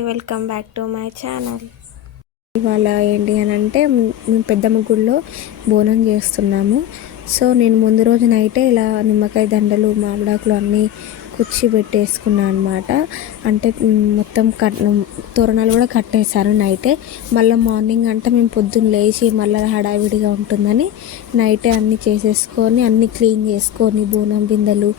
Welcome back to my channel. ఇవాళ ఏంటి అని అంటే మేము పెద్దమ్మ గుడిలో బోనం చేస్తున్నాము. సో నేను ముందు రోజు నైటే ఇలా నిమ్మకాయ దండలు మామిడాకులు అన్నీ కుర్చీ పెట్టేసుకున్నాను అనమాట అంటే మొత్తం కట్ తోరణాలు కూడా కట్టేశారు నైటే. మళ్ళీ మార్నింగ్ అంటే మేము పొద్దున్న లేచి మళ్ళీ హడావిడిగా ఉంటుందని నైటే అన్నీ చేసేసుకొని అన్నీ క్లీన్ చేసుకొని బోనం బిందెలు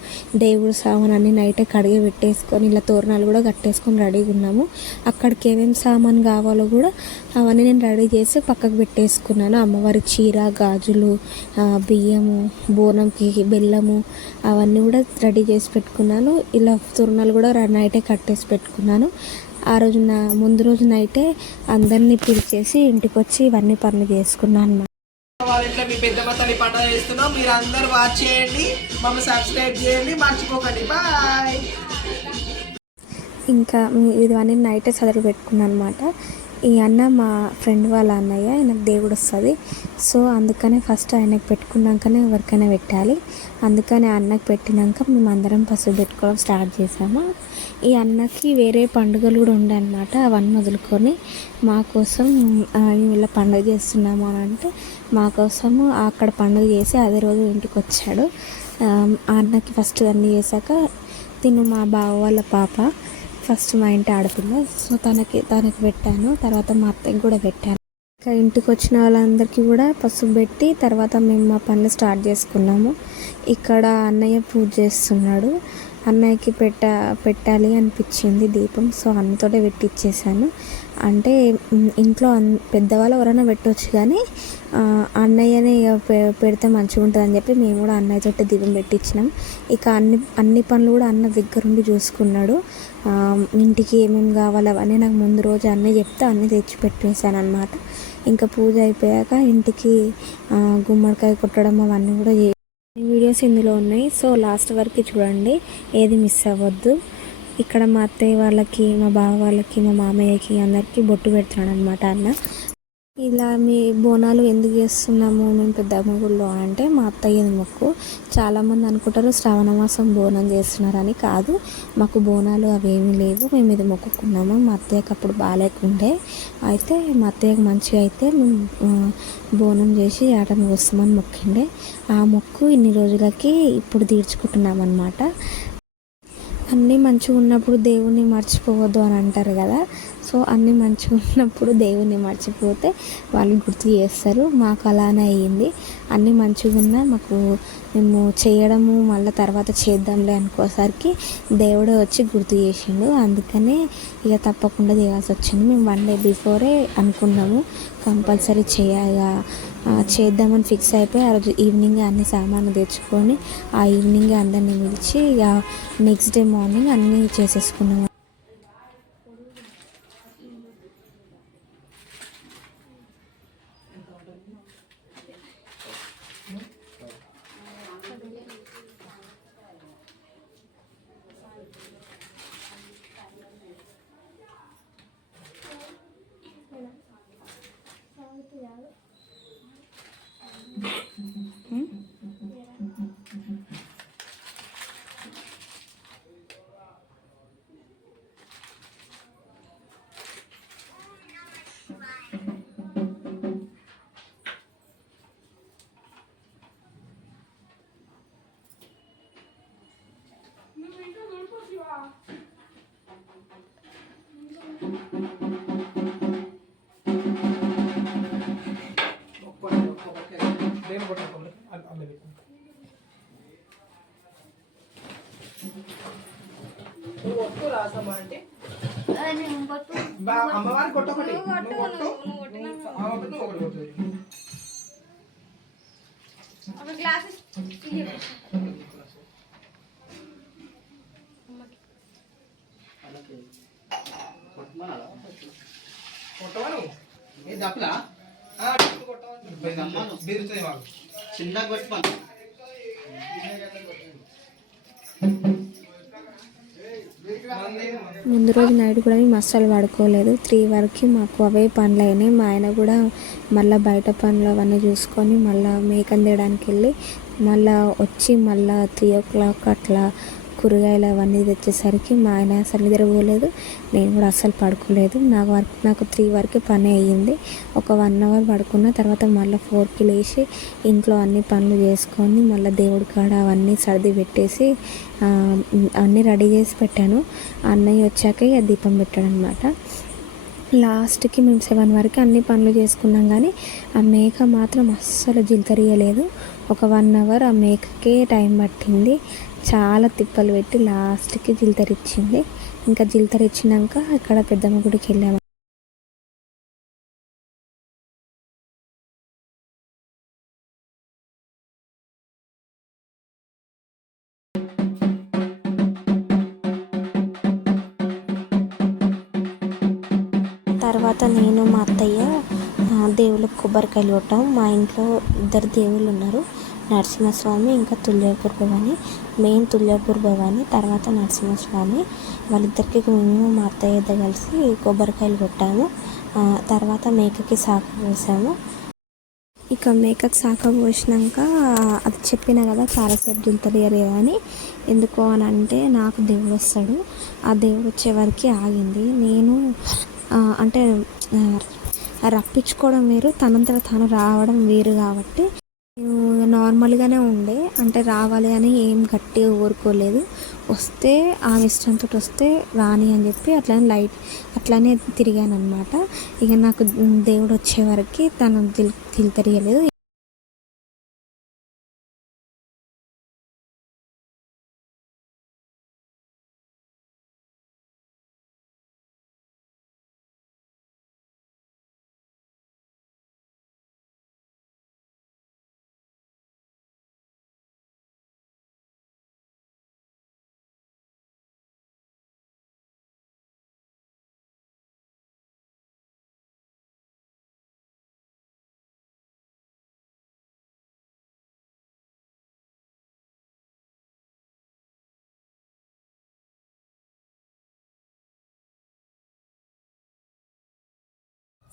దేవుడు సామాన్ అన్నీ నైటే కడిగి పెట్టేసుకొని ఇలా తోరణాలు కూడా కట్టేసుకొని రెడీగా ఉన్నాము. అక్కడికి ఏమేమి సామాన్ కావాలో కూడా అవన్నీ నేను రెడీ చేసి పక్కకు పెట్టేసుకున్నాను. అమ్మవారి చీర గాజులు బియ్యము బోనంకి బెల్లము అవన్నీ కూడా రెడీ చేసి పెట్టుకున్నాను. ఇలా తోరణాలు కూడా నైటే కట్టేసి పెట్టుకున్నాను. ఆ రోజు నా ముందు రోజు నైటే అందరినీ పిలిచేసి ఇంటికి వచ్చి ఇవన్నీ పనులు చేసుకున్నాను అన్నమాట. వాళ్ళ ఇంట్లో మీ పెద్దమ్మ తల్లి పండుగ చేస్తున్నాం. మీరు అందరు వాచ్ చేయండి. మమ్మల్ని సబ్స్క్రైబ్ చేయండి. మర్చిపోకండి. బాయ్ ఇంకా ఇవన్నీ నైటే చదివి పెట్టుకున్నాను అనమాట ఈ అన్న మా ఫ్రెండ్ వాళ్ళ అన్నయ్య ఆయనకు దేవుడు వస్తుంది. సో అందుకనే ఫస్ట్ ఆయనకు పెట్టుకున్నాకనే ఎవరికైనా పెట్టాలి. అందుకని అన్నకు అన్నకి పెట్టినాక మేము అందరం పసుపు పెట్టుకోవడం స్టార్ట్ చేసాము. ఈ అన్నకి వేరే పండుగలు కూడా ఉండనమాట అనమాట అవన్నీ వదులుకొని మా కోసం మేము ఇలా పండుగ చేస్తున్నాము అని అంటే మా కోసము అక్కడ పండుగ చేసి అదే రోజు ఇంటికి వచ్చాడు. ఆ అన్నకి ఫస్ట్ అన్నీ చేశాక తిను మా బావ వాళ్ళ పాప. ఫస్ట్ మా ఇంటి ఆడపిల్ల. సో తనకి తనకి పెట్టాను. తర్వాత మా అత్తకి కూడా పెట్టాను. ఇంకా ఇంటికి వచ్చిన వాళ్ళందరికీ కూడా పసుపు పెట్టి తర్వాత మేము మా పనులు స్టార్ట్ చేసుకున్నాము. ఇక్కడ అన్నయ్య పూజ చేస్తున్నాడు. అన్నయ్యకి పెట్ట పెట్టాలి అనిపించింది దీపం. సో అన్నతోటే పెట్టిచ్చేసాను. అంటే ఇంట్లో అన్- పెద్దవాళ్ళు ఎవరైనా పెట్టవచ్చు కానీ అన్నయ్యనే పె- పెడితే మంచిగా ఉంటుంది అని చెప్పి మేము కూడా అన్నయ్యతో దీపం పెట్టించినాం ఇక అన్ని అన్ని పనులు కూడా అన్న దగ్గరుండి చూసుకున్నాడు. ఇంటికి ఏమేమి కావాలి అవన్నీ నాకు ముందు రోజు అన్నీ చెప్తే అన్నీ తెచ్చి పెట్టేశాను అనమాట ఇంకా పూజ అయిపోయాక ఇంటికి గుమ్మడికాయ కొట్టడం అవన్నీ కూడా చే వీడియోస్ ఇందులో ఉన్నాయి. సో లాస్ట్ వరకు చూడండి. ఏది మిస్ అవ్వద్దు. ఇక్కడ మా అత్తయ్య వాళ్ళకి మా బావ వాళ్ళకి మా మామయ్యకి అందరికీ బొట్టు పెడుతున్నాడు అనమాట అన్న. ఇలా మీ బోనాలు ఎందుకు చేస్తున్నాము? మేము పెద్ద గుడిలో అంటే మా అత్తయ్యది మొక్కు. చాలామంది అనుకుంటారు శ్రావణ మాసం బోనం చేస్తున్నారని కాదు. మాకు బోనాలు అవేమీ లేవు. మేము ఇది మొక్కుకున్నాము. మా అత్తయ్యకి అప్పుడు బాగాలేకుండే. అయితే మా అత్తయ్యకి మంచిగా అయితే మేము బోనం చేసి ఆటను వస్తామని మొక్కిండే. ఆ మొక్కు ఇన్ని రోజులకి ఇప్పుడు తీర్చుకుంటున్నాం అనమాట అన్నీ మంచిగా ఉన్నప్పుడు దేవుణ్ణి మర్చిపోవద్దు అని అంటారు కదా. సో అన్నీ మంచిగా ఉన్నప్పుడు దేవుణ్ణి మర్చిపోతే వాళ్ళు గుర్తు చేస్తారు. మాకు అలానే అయ్యింది. అన్నీ మంచిగా ఉన్నా మాకు మేము చేయడము మళ్ళీ తర్వాత చేద్దాంలే అనుకోసరికి దేవుడే వచ్చి గుర్తు చేసిండు. అందుకనే ఇక తప్పకుండా చేయాల్సి వచ్చింది. మేము వన్ డే బిఫోరే అనుకున్నాము. కంపల్సరీ చేయగా చేద్దామని ఫిక్స్ అయిపోయి ఆ రోజు ఈవినింగ్ అన్ని సామాన్లు తెచ్చుకొని ఆ ఈవినింగ్ అందరిని పిలిచి ఇక నెక్స్ట్ డే మార్నింగ్ అన్నీ చేసేసుకున్నాము దేవుని కొట్టుకోండి అన్నీ నువ్వు ఒట్టు రాసమ్మా అంటే? అమ్మవారి కొట్టొకటి నువ్వు కొట్టు నువ్వు- ఒకటి నువ్వు ఒకటి కొట్టు. కొట్టవా నువ్వు? ఏ దప్పులా? మాకు పెట్టుకోండి మంది ముందు రోజు నైట్ కూడా మేము అస్సలు పడుకోలేదు. త్రీ వరకు మాకు అవే పనులు అయినాయి. మా ఆయన కూడా మళ్ళీ బయట పనులు అవన్నీ చూసుకొని మళ్ళీ మేకని తీయడానికి వెళ్ళి మళ్ళీ వచ్చి మళ్ళీ త్రీ ఓ క్లాక్ అట్లా కూరగాయలు అవన్నీ తెచ్చేసరికి మా ఆయన అసలు నిద్రపోలేదు నేను కూడా అస్సలు పడుకోలేదు. నాకు వర్క్ నాకు త్రీ వరకు పని అయ్యింది. ఒక వన్ అవర్ పడుకున్న తర్వాత మళ్ళీ ఫోర్కి లేచి ఇంట్లో అన్ని పనులు చేసుకొని మళ్ళీ దేవుడి కాడ అవన్నీ సర్ది పెట్టేసి అన్నీ రెడీ చేసి పెట్టాను. అన్నయ్య వచ్చాక ఇక దీపం పెట్టాడు అనమాట లాస్ట్కి మేము సెవెన్ వరకు అన్ని పనులు చేసుకున్నాం కానీ ఆ మేక మాత్రం అస్సలు జిల్తరియలేదు ఒక వన్ అవర్ ఆ మేకకే టైం పట్టింది. చాలా తిప్పలు పెట్టి లాస్ట్కి జిల్తరిచ్చింది. ఇంకా జిల్తరిచ్చినాక ఇక్కడ పెద్దమ్మ గుడికి వెళ్ళాము. తర్వాత నేను మా అత్తయ్య దేవుళ్ళకి కొబ్బరికాయలు కొట్టాం. మా ఇంట్లో ఇద్దరు దేవుళ్ళు ఉన్నారు నరసింహస్వామి ఇంకా తుల్యాపూర్ భవాని మెయిన్ తుల్యాపూర్ భవాని తర్వాత నరసింహస్వామి. వాళ్ళిద్దరికి మేము మా అత్తయ్య కలిసి కొబ్బరికాయలు కొట్టాము. తర్వాత మేకకి సాక పోసాము. ఇక మేకకు శాఖ పోసినాక అది చెప్పిన కదా చాలాసేపు జిల్తరియరు అని. ఎందుకో అని అంటే నాకు దేవుడు వస్తాడు. ఆ దేవుడు వచ్చేవరకు ఆగింది. నేను అంటే రప్పించుకోవడం వేరు తనంతట తాను రావడం వేరు కాబట్టి నార్మల్గానే ఉండే. అంటే రావాలి అని ఏం గట్టిగా కోరుకోలేదు వస్తే ఆమె ఇష్టంతో వస్తే రాని అని చెప్పి అట్లానే లైట్ అట్లానే తిరిగాను అనమాట ఇక నాకు దేవుడు వచ్చే వరకు తను తిల్ తెలియలేదు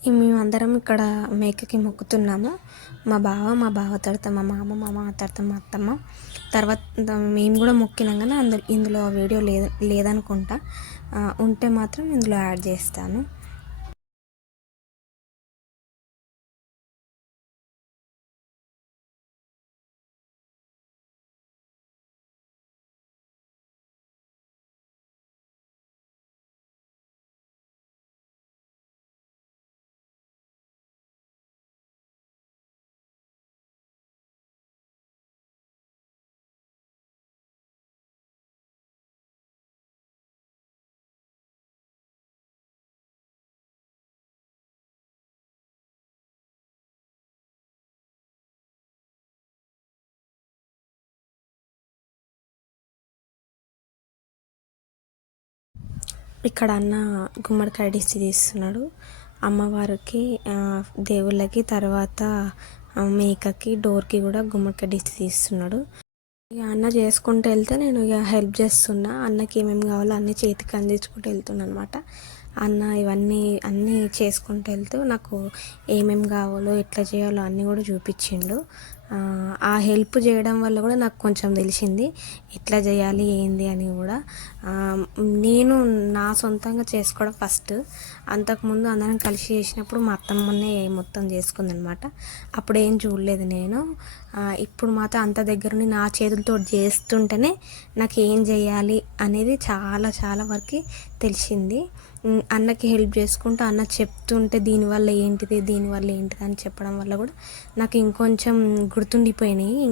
మేమందరం ఇక్కడ మేకకి మొక్కుతున్నాము. మా బావ మా బావ తర్వాత మా మామ మా మామ తర్వాత మా అత్తమ్మ. తర్వాత మేము కూడా మొక్కినాం కానీ అందులో ఇందులో వీడియో లేదు లేదనుకుంటా. ఉంటే మాత్రం ఇందులో యాడ్ చేస్తాను. ఇక్కడ అన్న గుమ్మడికాయ డిస్టి తీస్తున్నాడు అమ్మవారికి దేవుళ్ళకి తర్వాత మేకకి డోర్కి కూడా గుమ్మడికాయ డిస్టి తీస్తున్నాడు ఇక అన్న చేసుకుంటూ వెళ్తే నేను ఇక హెల్ప్ చేస్తున్నా. అన్నకి ఏమేమి కావాలో అన్నీ చేతికి అందించుకుంటూ వెళ్తున్నా అనమాట అన్న ఇవన్నీ అన్నీ చేసుకుంటూ వెళ్తూ నాకు ఏమేమి కావాలో ఎట్లా చేయాలో అన్నీ కూడా చూపించిండు. ఆ, హెల్ప్ చేయడం వల్ల కూడా నాకు కొంచెం తెలిసింది ఎట్లా చేయాలి ఏంది అని కూడా. నేను నా సొంతంగా చేసుకోవడం ఫస్ట్. అంతకుముందు అందరం కలిసి చేసినప్పుడు మా అత్తమ్మనే మొత్తం చేసుకుందనమాట. అప్పుడు ఏం చూడలేదు నేను. ఇప్పుడు మాత్రం అంత దగ్గరుండి నా చేతులతో చేస్తుంటేనే నాకు ఏం చేయాలి అనేది చాలా చాలా వరకు తెలిసింది. అన్నకి హెల్ప్ చేసుకుంటూ అన్న చెప్తుంటే దీనివల్ల ఏంటిది దీనివల్ల ఏంటిది అని చెప్పడం వల్ల కూడా నాకు ఇంకొంచెం గుర్తుండిపోయినాయి.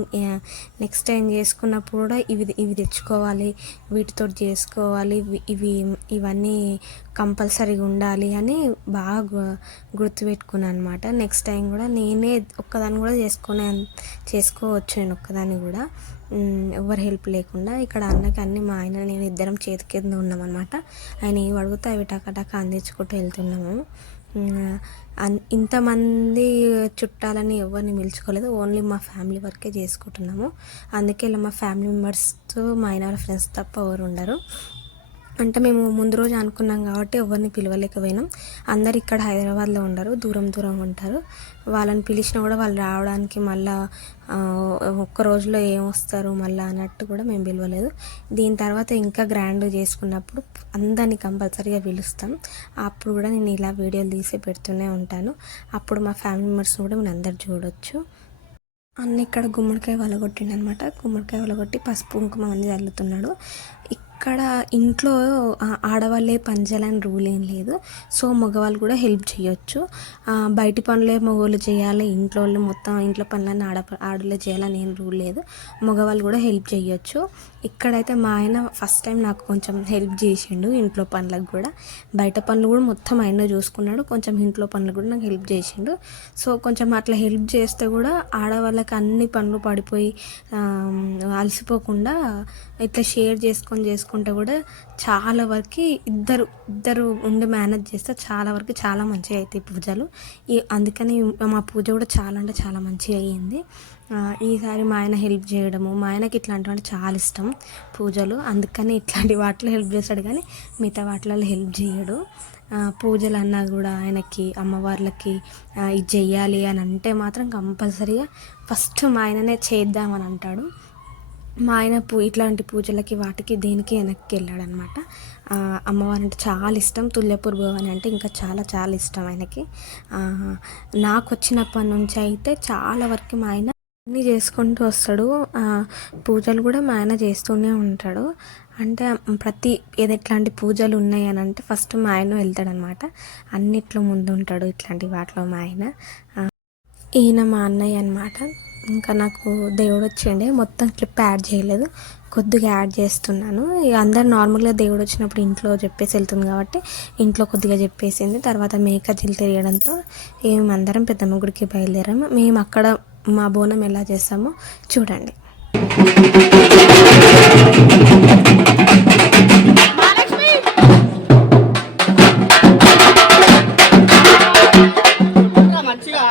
నెక్స్ట్ టైం చేసుకున్నప్పుడు కూడా ఇవి ఇవి తెచ్చుకోవాలి వీటితో చేసుకోవాలి ఇవి ఇవన్నీ కంపల్సరీగా ఉండాలి అని బాగా గుర్తుపెట్టుకున్నాను అనమాట నెక్స్ట్ టైం కూడా నేనే ఒక్కదాన్ని కూడా చేసుకునే చేసుకోవచ్చు నేను ఒక్కదాన్ని కూడా. ఎవరి హెల్ప్ లేకుండా ఇక్కడ అన్నకి అన్ని మా ఆయన నేను ఇద్దరం చేతి కింద ఉన్నాం అనమాట ఆయన ఏవి అడిగితే అవి టకాటక అందించుకుంటూ వెళ్తున్నాము. అన్- ఇంతమంది చుట్టాలని ఎవరిని పిలుచుకోలేదు. ఓన్లీ మా ఫ్యామిలీ వరకే చేసుకుంటున్నాము. అందుకే ఇలా మా ఫ్యామిలీ మెంబర్స్తో మా ఆయన వాళ్ళ ఫ్రెండ్స్ తప్ప ఎవరు ఉండరు. అంటే మేము ముందు రోజు అనుకున్నాం కాబట్టి ఎవరిని పిలవలేకపోయినాం. అందరు ఇక్కడ హైదరాబాద్లో ఉండరు దూరం దూరం ఉంటారు. వాళ్ళని పిలిచినా కూడా వాళ్ళు రావడానికి మళ్ళా ఒక్క రోజులో ఏం వస్తారు మళ్ళీ అన్నట్టు కూడా మేము పిలవలేదు. దీని తర్వాత ఇంకా గ్రాండ్ చేసుకున్నప్పుడు అందరినీ కంపల్సరీగా పిలుస్తాం. అప్పుడు కూడా నేను ఇలా వీడియోలు తీసి పెడుతూనే ఉంటాను. అప్పుడు మా ఫ్యామిలీ మెంబర్స్ కూడా మీరు అందరు చూడొచ్చు. అన్న ఇక్కడ గుమ్మడికాయ వలగొట్టిండు అనమాట గుమ్మడికాయ వలగొట్టి పసుపు కుంకుమ అని చల్లుతున్నాడు. ఇక్కడ ఇంట్లో ఆడవాళ్ళే పని చేయాలని రూల్ ఏం లేదు. సో మగవాళ్ళు కూడా హెల్ప్ చేయొచ్చు. బయటి పనులే మగవాళ్ళు చేయాలి ఇంట్లో వాళ్ళు మొత్తం ఇంట్లో పనులన్నీ ఆడ ఆడలే చేయాలని ఏం రూల్ లేదు. మగవాళ్ళు కూడా హెల్ప్ చేయొచ్చు. ఇక్కడైతే మా ఆయన ఫస్ట్ టైం నాకు కొంచెం హెల్ప్ చేసిండు ఇంట్లో పనులకు కూడా. బయట పనులు కూడా మొత్తం ఆయన చూసుకున్నాడు. కొంచెం ఇంట్లో పనులు కూడా నాకు హెల్ప్ చేసిండు. సో కొంచెం అట్లా హెల్ప్ చేస్తే కూడా ఆడవాళ్ళకి అన్ని పనులు పడిపోయి అలసిపోకుండా ఇట్లా షేర్ చేసుకొని చేసుకుంటే కూడా చాలా వరకు ఇద్దరు ఇద్దరు ఉండి మేనేజ్ చేస్తే చాలా వరకు చాలా మంచిగా అవుతాయి పూజలు. ఈ అందుకని మా పూజ కూడా చాలా అంటే చాలా మంచిగా అయ్యింది. ఈసారి మా ఆయన హెల్ప్ చేయడము మా ఆయనకి ఇట్లాంటివి అంటే చాలా ఇష్టం పూజలు. అందుకని ఇట్లాంటి వాటిలో హెల్ప్ చేస్తాడు కానీ మిగతా వాటిలలో హెల్ప్ చేయడు. పూజలు అన్నా కూడా ఆయనకి అమ్మవార్లకి ఇది చెయ్యాలి అని అంటే మాత్రం కంపల్సరీగా ఫస్ట్ మా ఆయననే చేద్దామని అంటాడు. మా ఆయన పూ ఇట్లాంటి పూజలకి వాటికి దేనికి వెనక్కి వెళ్ళాడు అనమాట అమ్మవారు అంటే చాలా ఇష్టం. తుల్యపూర్ భవాని అంటే ఇంకా చాలా చాలా ఇష్టం ఆయనకి. నాకు వచ్చినప్పటి నుంచి అయితే చాలా వరకు మా ఆయన అన్నీ చేసుకుంటూ వస్తాడు. పూజలు కూడా మా ఆయన చేస్తూనే ఉంటాడు. అంటే ప్రతి ఏది ఎట్లాంటి పూజలు ఉన్నాయి అని అంటే ఫస్ట్ మా ఆయన వెళ్తాడనమాట. అన్నిట్లో ముందు ఉంటాడు ఇట్లాంటి వాటిలో మా ఆయన. ఈయన మా అన్నయ్య అనమాట ఇంకా నాకు దేవుడు వచ్చిండే మొత్తం క్లిప్ యాడ్ చేయలేదు. కొద్దిగా యాడ్ చేస్తున్నాను. అందరు నార్మల్గా దేవుడు వచ్చినప్పుడు ఇంట్లో చెప్పేసి వెళ్తుంది కాబట్టి ఇంట్లో కొద్దిగా చెప్పేసింది. తర్వాత మేక జిల్ తిరగడంతో మేము అందరం పెద్దమ్మ గుడికి బయలుదేరాము. మేము అక్కడ మా బోనం ఎలా చేస్తామో చూడండి. మంచిగా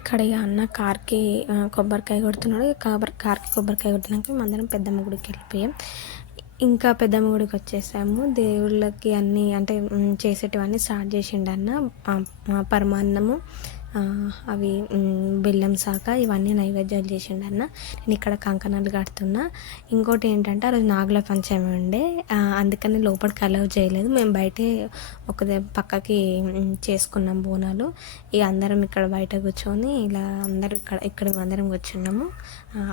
ఇక్కడ ఇక అన్న కార్కి కొబ్బరికాయ కొడుతున్నాడు. కాబర్ కార్కి కొబ్బరికాయ కొట్టినాక మేము అందరం పెద్దమ్మ గుడికి వెళ్ళిపోయాం. ఇంకా పెద్దమ్మ గుడికి వచ్చేసాము. దేవుళ్ళకి అన్నీ అంటే చేసేటివన్నీ స్టార్ట్ చేసిండు అన్న పరమాన్నము. అవి బెల్లం శాఖ ఇవన్నీ నైవేద్యాలు చేసిండు అన్న నేను ఇక్కడ కంకణాలు కడుతున్నా. ఇంకోటి ఏంటంటే ఆ రోజు నాగుల పంచమి ఉండే. అందుకని లోపలికి అలౌ చేయలేదు. మేము బయటే ఒక పక్కకి చేసుకున్నాం బోనాలు. ఇక అందరం ఇక్కడ బయట కూర్చొని ఇలా అందరం ఇక్కడ ఇక్కడ అందరం కూర్చున్నాము.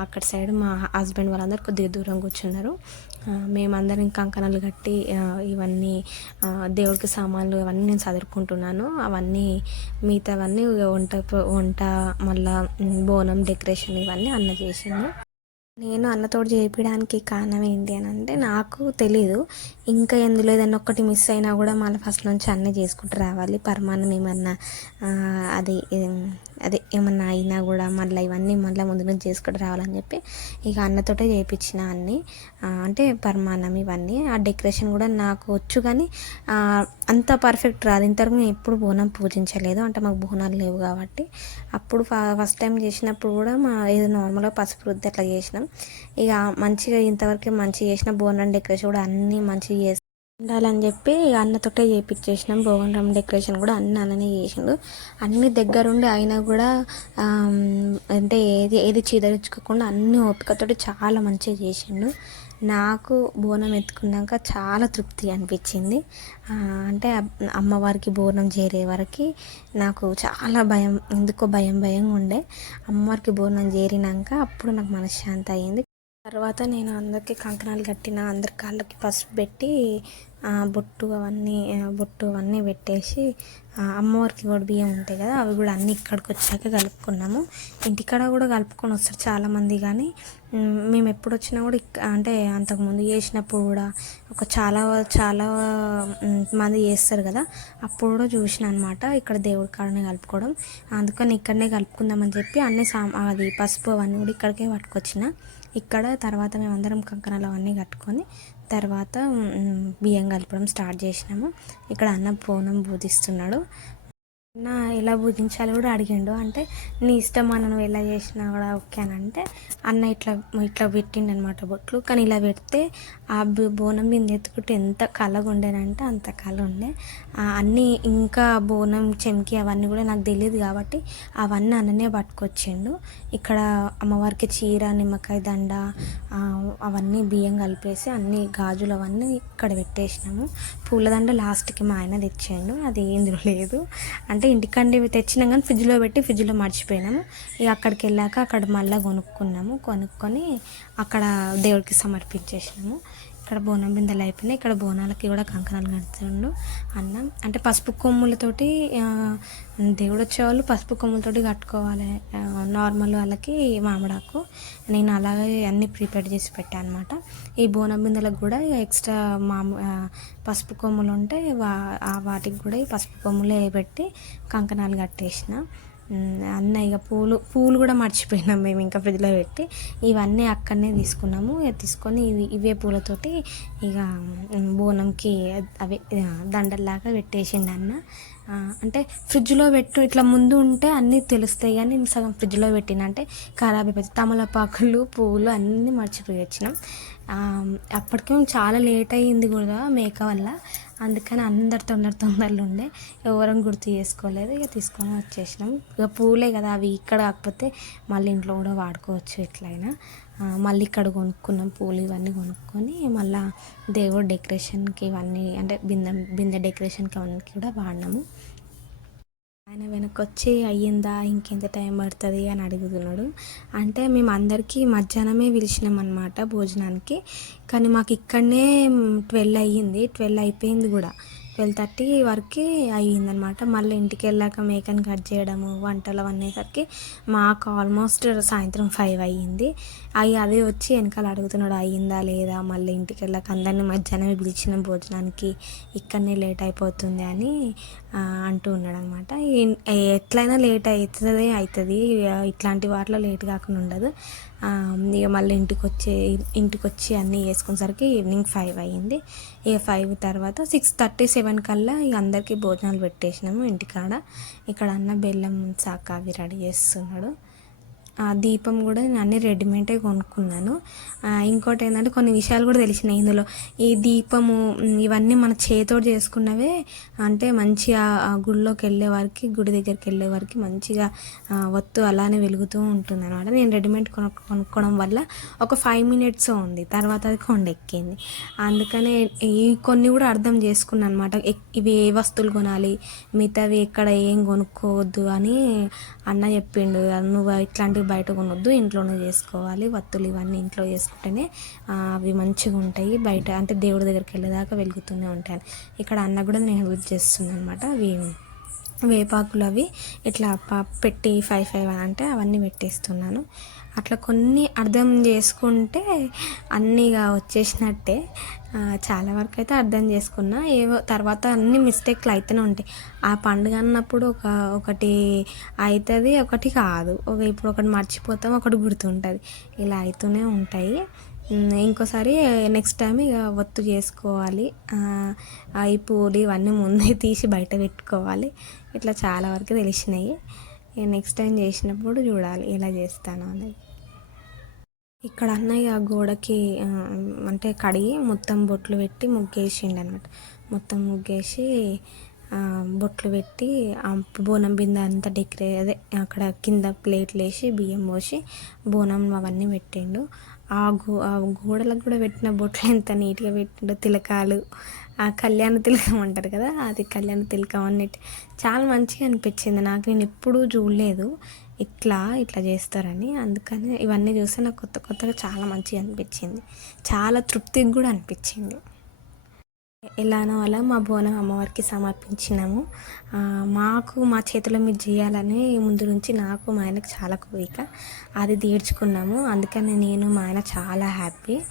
అక్కడ సైడ్ మా హస్బెండ్ వాళ్ళందరూ కొద్దిగా దూరం కూర్చున్నారు. మేమందరం కంకణాలు కట్టి ఇవన్నీ దేవుడికి సామాన్లు అవన్నీ నేను చదువుకుంటున్నాను అవన్నీ మిగతావన్నీ వంట వంట మళ్ళా బోనం డెకరేషన్ ఇవన్నీ అన్న చేసింది. నేను అన్నతోటి చేయించడానికి కారణం ఏంటి అని అంటే నాకు తెలీదు. ఇంకా ఎందులో ఏదైనా ఒక్కటి మిస్ అయినా కూడా మళ్ళీ ఫస్ట్ నుంచి అన్నీ చేసుకుంటూ రావాలి. పరమాన్నం ఏమన్నా అది అదే ఏమన్నా అయినా కూడా మళ్ళీ ఇవన్నీ మళ్ళీ ముందు నుంచి చేసుకుంటూ రావాలని చెప్పి ఇక అన్నతోటే చేయించిన అన్నీ అంటే పరమాన్నం ఇవన్నీ. ఆ డెకరేషన్ కూడా నాకు వచ్చు కానీ అంత పర్ఫెక్ట్ రాదు. ఇంతవరకు నేను ఎప్పుడు బోనం పూజించలేదు. అంటే మాకు బోనాలు లేవు కాబట్టి. అప్పుడు ఫస్ట్ టైం చేసినప్పుడు కూడా మా ఏదో నార్మల్గా పసుపు రుద్ది అట్లా చేసినాం. ఇక మంచిగా ఇంతవరకు మంచిగా చేసిన బోనం డెకరేషన్ కూడా అన్నీ మంచిగా చేసి ఉండాలని చెప్పి ఇక అన్నతోటే చేపించేసినాం. బోనం డెకరేషన్ కూడా అన్ని అన్ననే చేసిండు. అన్ని దగ్గరుండి అయినా కూడా అంటే ఏది ఏది చీదరించుకోకుండా అన్ని ఓపికతోటి చాలా మంచిగా చేసిండు. నాకు బోనం ఎత్తుకున్నాక చాలా తృప్తి అనిపించింది. అంటే అమ్మవారికి బోనం చేరే వరకు నాకు చాలా భయం ఎందుకో భయం భయంగా ఉండే. అమ్మవారికి బోనం చేరినాక అప్పుడు నాకు మనశ్శాంతి అయ్యింది. తర్వాత నేను అందరికీ కంకణాలు కట్టిన అందరి కాళ్ళకి పసుపు పెట్టి బొట్టు అవన్నీ బొట్టు అవన్నీ పెట్టేసి అమ్మవారికి కూడా బియ్యం ఉంటాయి కదా అవి కూడా అన్నీ ఇక్కడికి వచ్చాక కలుపుకున్నాము. ఇంటికాడ కూడా కలుపుకొని వస్తారు చాలామంది కానీ మేము ఎప్పుడు వచ్చినా కూడా ఇక్క అంటే అంతకుముందు చేసినప్పుడు కూడా ఒక చాలా చాలా మంది చేస్తారు కదా అప్పుడు కూడా చూసిన అనమాట ఇక్కడ దేవుడి కాడనే కలుపుకోవడం. అందుకని ఇక్కడనే కలుపుకుందామని చెప్పి అన్ని సా అది పసుపు అవన్నీ కూడా ఇక్కడికే పట్టుకొచ్చిన. ఇక్కడ తర్వాత మేమందరం కంకణాలు అవన్నీ కట్టుకొని తర్వాత బియ్యం కలపడం స్టార్ట్ చేసినాము. ఇక్కడ అన్న బోనం బూదిస్తున్నాడు అన్న ఎలా పూజించాలో కూడా అడిగిండు. అంటే నీ ఇష్టం అన్న నువ్వు ఎలా చేసినా కూడా ఓకే అని అంటే అన్న ఇట్లా ఇట్లా పెట్టిండు అనమాట బొట్లు. కానీ ఇలా పెడితే ఆ బోనం మీద ఎత్తుకుంటే ఎంత కలగా ఉండేనంటే అంత కళ ఉండే అన్నీ ఇంకా బోనం చెంకి అవన్నీ కూడా నాకు తెలియదు కాబట్టి అవన్నీ అన్ననే పట్టుకొచ్చిండు. ఇక్కడ అమ్మవారికి చీర నిమ్మకాయ దండ అవన్నీ బియ్యం కలిపేసి అన్ని గాజులు అవన్నీ ఇక్కడ పెట్టేసినాము. పూలదండ లాస్ట్కి మా ఆయన తెచ్చాడు అది ఇందులో లేదు. అంటే ఇంటికండి తెచ్చినాం కానీ ఫ్రిడ్జ్లో పెట్టి ఫ్రిడ్జ్లో మర్చిపోయినాము. ఇక అక్కడికి వెళ్ళాక అక్కడ మళ్ళీ కొనుక్కున్నాము. కొనుక్కొని అక్కడ దేవుడికి సమర్పించేసినాము. ఇక్కడ బోనం బిందెలు అయిపోయినాయి. ఇక్కడ బోనాలకి కూడా కంకణాలు కడుతుండు అన్నం. అంటే పసుపు కొమ్ములతోటి దేవుడు వచ్చేవాళ్ళు పసుపు కొమ్ములతోటి కట్టుకోవాలి. నార్మల్ వాళ్ళకి మామిడాకు. నేను అలాగే అన్నీ ప్రిపేర్ చేసి పెట్టాను అనమాట ఈ బోనం బిందెలకు కూడా ఎక్స్ట్రా మాము పసుపు కొమ్ములు ఉంటే వా వాటికి కూడా ఈ పసుపు కొమ్ములే పెట్టి కంకణాలు కట్టేసిన. అన్న ఇక పూలు పూలు కూడా మర్చిపోయినాం మేము ఇంకా ఫ్రిడ్జ్లో పెట్టి. ఇవన్నీ అక్కడనే తీసుకున్నాము. ఇక తీసుకొని ఇవి ఇవే పూలతోటి ఇక బోనంకి అవి దండల్లాగా పెట్టేసిండు అన్న. అంటే ఫ్రిడ్జ్లో పెట్టు ఇట్లా ముందు ఉంటే అన్నీ తెలుస్తాయి కానీ నేను సగం ఫ్రిడ్జ్లో పెట్టిన. అంటే ఖరాబ్ అయిపోతుంది తమలపాకులు పువ్వులు అన్నీ మర్చిపోయి వచ్చినాం. అప్పటికే చాలా లేట్ అయ్యింది కూడా మేక వల్ల. అందుకని అందరు తొందర తొందరలో ఉండే ఎవరం గుర్తు చేసుకోలేదు. ఇక తీసుకొని వచ్చేసినాం. ఇక పూలే కదా అవి ఇక్కడ కాకపోతే మళ్ళీ ఇంట్లో కూడా వాడుకోవచ్చు ఎట్లయినా. మళ్ళీ ఇక్కడ కొనుక్కున్నాం పూలు ఇవన్నీ కొనుక్కొని మళ్ళీ దేవుడు డెకరేషన్కి ఇవన్నీ అంటే బిందె బిందె డెకరేషన్కి అవన్నీ కూడా వాడినాము. ఆయన వెనకొచ్చి వచ్చి అయ్యిందా? ఇంకెంత టైం పడుతుంది? అని అడుగుతున్నాడు. అంటే మేము అందరికీ మధ్యాహ్నమే పిలిచినాం అనమాట భోజనానికి. కానీ మాకు ఇక్కడనే ట్వెల్వ్ అయ్యింది. ట్వెల్వ్ అయిపోయింది కూడా. ట్వెల్వ్ థర్టీ వరకు అయ్యిందనమాట మళ్ళీ ఇంటికి వెళ్ళాక మేకని కట్ చేయడము వంటలు అవన్నీసరికి మాకు ఆల్మోస్ట్ సాయంత్రం ఫైవ్ అయ్యింది. అవి అదే వచ్చి వెనకాల అడుగుతున్నాడు అయ్యిందా లేదా? మళ్ళీ ఇంటికి వెళ్ళాక అందరినీ మధ్యాహ్నం పిలిచిన భోజనానికి. ఇక్కడనే లేట్ అయిపోతుంది అని అంటూ ఉన్నాడు అనమాట ఎట్లయినా లేట్ అవుతుంది అవుతుంది ఇట్లాంటి వాటిలో లేట్ కాకుండా ఉండదు. ఇక మళ్ళీ ఇంటికి వచ్చే ఇంటికి వచ్చి అన్నీ వేసుకునేసరికి ఈవినింగ్ ఫైవ్ అయ్యింది. ఇక ఫైవ్ తర్వాత సిక్స్ థర్టీ సెవెన్ కల్లా ఇక అందరికీ భోజనాలు పెట్టేసినాము ఇంటికాడ. ఇక్కడ అన్న బెల్లం చాక అవి రెడీ చేస్తున్నాడు. దీపం కూడా నేను అన్ని రెడీమేడే కొనుక్కున్నాను. ఇంకోటి ఏంటంటే కొన్ని విషయాలు కూడా తెలిసినాయి ఇందులో. ఈ దీపము ఇవన్నీ మన చేతోటి చేసుకున్నవే అంటే మంచిగా ఆ గుడిలోకి వెళ్ళే వారికి గుడి దగ్గరికి వెళ్ళే వారికి మంచిగా ఒత్తు అలానే వెలుగుతూ ఉంటుంది అనమాట నేను రెడీమేడ్ కొను కొనుక్కోవడం వల్ల ఒక ఫైవ్ మినిట్స్ ఉంది. తర్వాత అది కొండ ఎక్కింది అందుకనే ఈ కొన్ని కూడా అర్థం చేసుకున్నాను అనమాట ఇవి ఏ వస్తువులు కొనాలి మిగతావి ఎక్కడ ఏం కొనుక్కోవద్దు అని అన్న చెప్పిండు. నువ్వు ఇట్లాంటివి బయట కొనొద్దు ఇంట్లోనే చేసుకోవాలి. వత్తులు ఇవన్నీ ఇంట్లో చేసుకుంటేనే అవి మంచిగా ఉంటాయి. బయట అంటే దేవుడి దగ్గరికి వెళ్ళేదాకా వెలుగుతూనే ఉంటాయి. ఇక్కడ అన్న కూడా నేను హెల్ప్ చేస్తున్నాను అనమాట అవి వేపాకులు అవి ఇట్లా పెట్టి ఫైవ్ ఫైవ్ అంటే అవన్నీ పెట్టేస్తున్నాను. అట్లా కొన్ని అర్థం చేసుకుంటే అన్నీగా వచ్చేసినట్టే. చాలా వరకు అయితే అర్థం చేసుకున్నా. ఏవో తర్వాత అన్ని మిస్టేక్లు అయితేనే ఉంటాయి. ఆ పండుగ అన్నప్పుడు ఒక ఒకటి అవుతుంది ఒకటి కాదు. ఒక ఇప్పుడు ఒకటి మర్చిపోతాం ఒకటి గుర్తుంటుంది. ఇలా అవుతూనే ఉంటాయి. ఇంకోసారి నెక్స్ట్ టైం ఇక ఒత్తు చేసుకోవాలి. ఈ పూలు ఇవన్నీ ముందే తీసి బయట పెట్టుకోవాలి. ఇట్లా చాలా వరకు తెలిసినాయి. నెక్స్ట్ టైం చేసినప్పుడు చూడాలి. ఎలా చేస్తాను అనేది. ఇక్కడ అన్నయ్య గోడకి అంటే కడిగి మొత్తం బొట్లు పెట్టి ముగ్గేసిండు అనమాట మొత్తం ముగ్గేసి బొట్లు పెట్టి ఆ బోనం బిందె అంతా డెకరే అదే అక్కడ కింద ప్లేట్లు వేసి బియ్యం పోసి బోనం అవన్నీ పెట్టిండు. ఆ గో ఆ గోడలకు కూడా పెట్టిన బొట్లు ఎంత నీట్గా పెట్టిండో తిలకాలు. ఆ కళ్యాణ తిలకం అంటారు కదా అది కళ్యాణ తిలకం అన్నిటి. చాలా మంచిగా అనిపించింది. నాకు నేను ఎప్పుడూ చూడలేదు. ఇట్లా ఇట్లా చేస్తారని. అందుకని ఇవన్నీ చూస్తే నాకు కొత్త కొత్తగా చాలా మంచిగా అనిపించింది. చాలా తృప్తికి కూడా అనిపించింది. ఎలానో అలా మా బోనం అమ్మవారికి సమర్పించినాము. మాకు మా చేతిలో మీరు చేయాలని ముందు నుంచి నాకు మా ఆయనకు చాలా కోరిక. అది తీర్చుకున్నాము. అందుకని నేను మా ఆయన చాలా హ్యాపీ.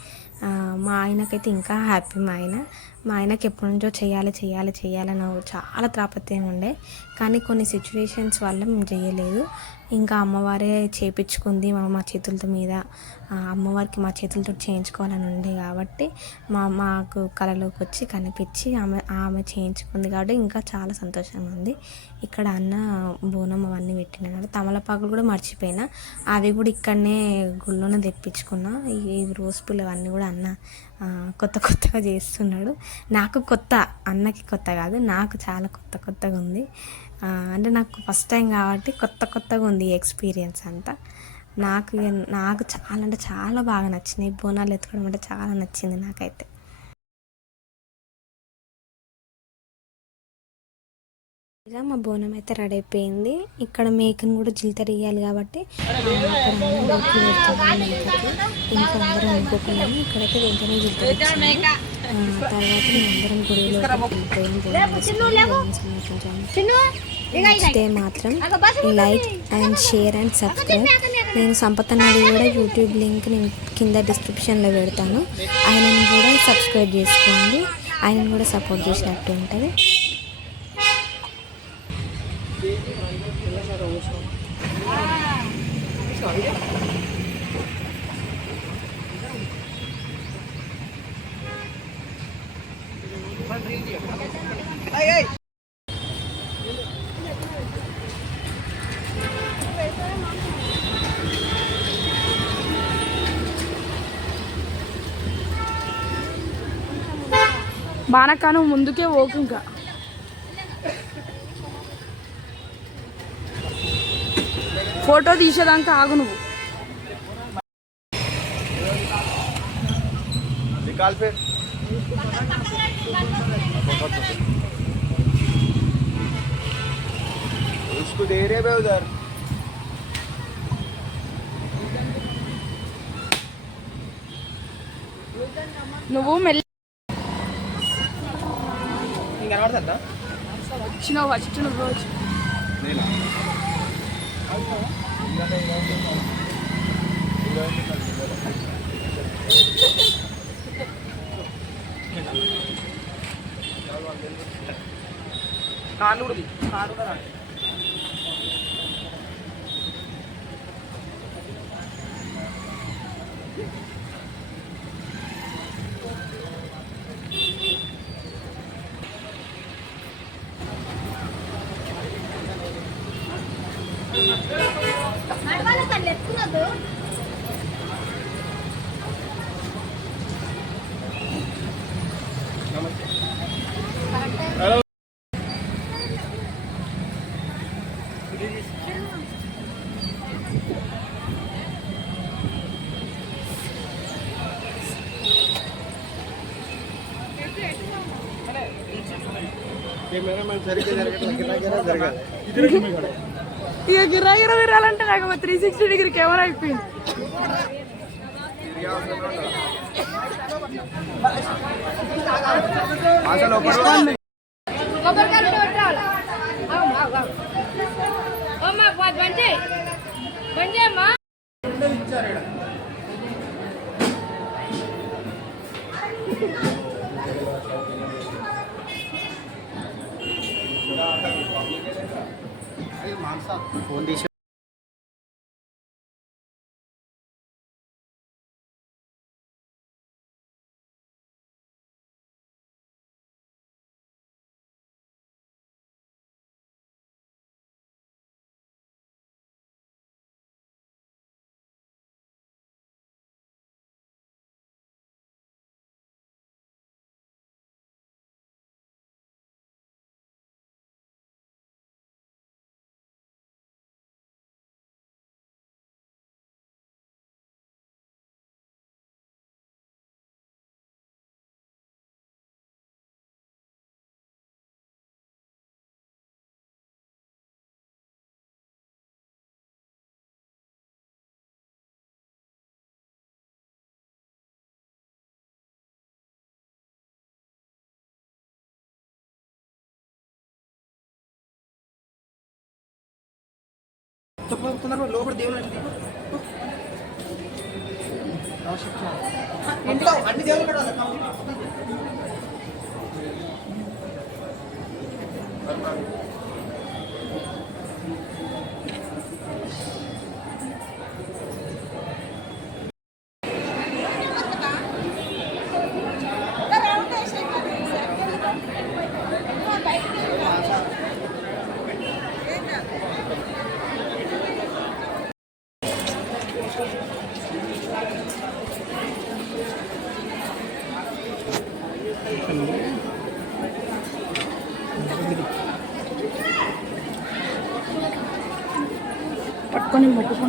మా ఆయనకైతే ఇంకా హ్యాపీ మా ఆయన. మా ఆయనకి ఎప్పటి నుంచో చేయాలి చేయాలి చేయాలని చాలా తాపత్రయం ఉండే. కానీ కొన్ని సిచ్యువేషన్స్ వల్ల మేము చేయలేదు. ఇంకా అమ్మవారే చేపించుకుంది మా మా చేతులతో మీద. అమ్మవారికి మా చేతులతో చేయించుకోవాలని ఉండే కాబట్టి మా మాకు కళలోకి వచ్చి కనిపించి ఆమె ఆమె చేయించుకుంది కాబట్టి ఇంకా చాలా సంతోషంగా ఉంది. ఇక్కడ అన్న బోనం అవన్నీ పెట్టినాడు తమలపాకులు కూడా మర్చిపోయినా. అవి కూడా ఇక్కడనే గుళ్ళోనే తెప్పించుకున్నా. ఈ ఈ రోజు పూలు అవన్నీ కూడా అన్న కొత్త కొత్తగా చేస్తున్నాడు. నాకు కొత్త అన్నకి కొత్త కాదు నాకు చాలా కొత్త కొత్తగా ఉంది. అంటే నాకు ఫస్ట్ టైం కాబట్టి కొత్త కొత్తగా ఉంది ఈ ఎక్స్పీరియన్స్ అంతా. నాకు నాకు చాలా అంటే చాలా బాగా నచ్చినాయి. బోనాలు ఎత్తుకోవడం అంటే చాలా నచ్చింది నాకైతే. ఇక మా బోనం అయితే రెడీ అయిపోయింది ఇక్కడ మేకను కూడా జిల్తర ఇయ్యాలి కాబట్టి ఇంకా అందరం అనుకోకున్నాము ఇక్కడైతే వెంటనే జిల్తర తర్వాత మేము అందరం గుడిలో నచ్చితే మాత్రం like and share and subscribe నేను సంపత్ అన్నది కూడా యూట్యూబ్ లింక్ నేను కింద డిస్క్రిప్షన్లో పెడతాను ఆయనను కూడా సబ్స్క్రైబ్ చేసుకోండి ఆయనను కూడా సపోర్ట్ చేసినట్టు ఉంటుంది సారీ బానకాను ముందుకే ఓకింకా ఫోటో తీసేదాకా ఆగు నువ్వు निकाल फिर उसको दे रहे बे उधर నువ్వు మెల్లి ఇంకా కనబడుతుందా వచ్చినావు ఫస్ట్ నువ్వు వచ్చి కాళ్ళు కూడా తీ. కాళ్ళు కూడా ఇక గిరా గిరా నాకు త్రీ సిక్స్టీ డిగ్రీ కెమెరా అయిపోయింది. అసలు తొందరగా లోపల దేవుడు అంటే ఇంట్లో అన్ని దేవుళ్ళు కూడా పట్టుకొని